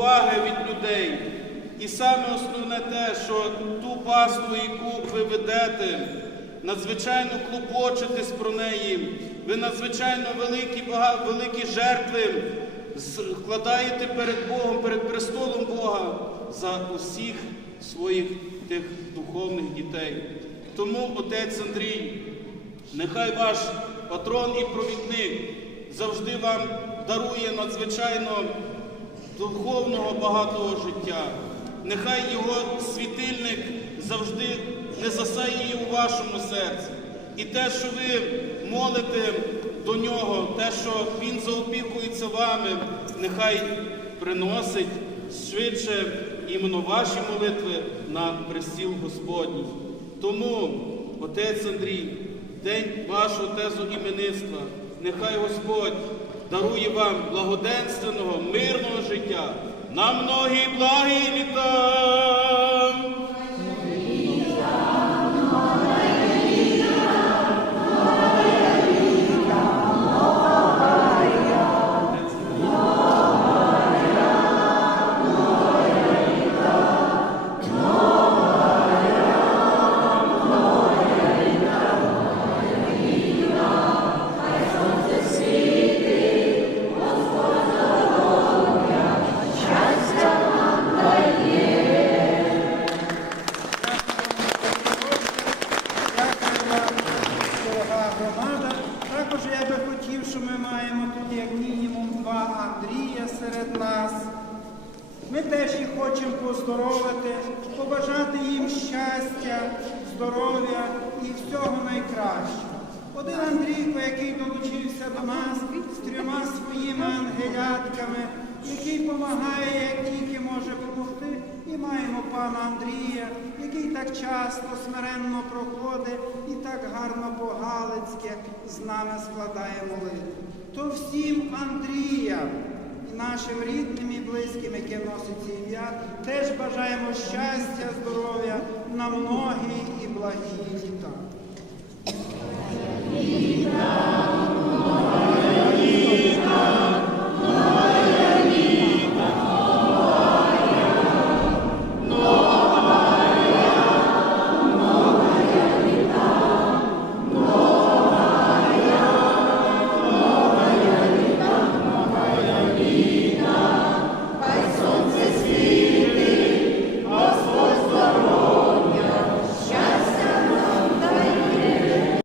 уваги від людей. І саме основне те, що ту пасту, яку ви ведете, надзвичайно клопочетесь про неї, ви надзвичайно великі, великі жертви складаєте перед Богом, перед престолом Бога за усіх своїх тих духовних дітей. Тому, отець Андрій, нехай ваш патрон і провідник завжди вам дарує надзвичайно духовного багатого життя. Нехай його світильник завжди не засяє у вашому серці. І те, що ви молите до нього, те, що він заопікується вами, нехай приносить швидше іменно ваші молитви на престіл Господній. Тому, отець Андрій, день вашого тезу іменинства, нехай Господь дарує вам благоденственного, мирного життя на многі благі літа. Також я би хотів, що ми маємо тут як мінімум два Андрія серед нас. Ми теж їх хочемо поздоровити, побажати їм щастя, здоров'я і всього найкращого. Один Андрійко, який долучився до нас з трьома своїми ангелятками, який допомагає, як тільки може допомогти. І маємо пана Андрія, який так часто смиренно проходить і так гарно по-галицьки з нами складає молитву. То всім Андріям і нашим рідним і близьким, які носить ці ім'я, теж бажаємо щастя, здоров'я на многі і благі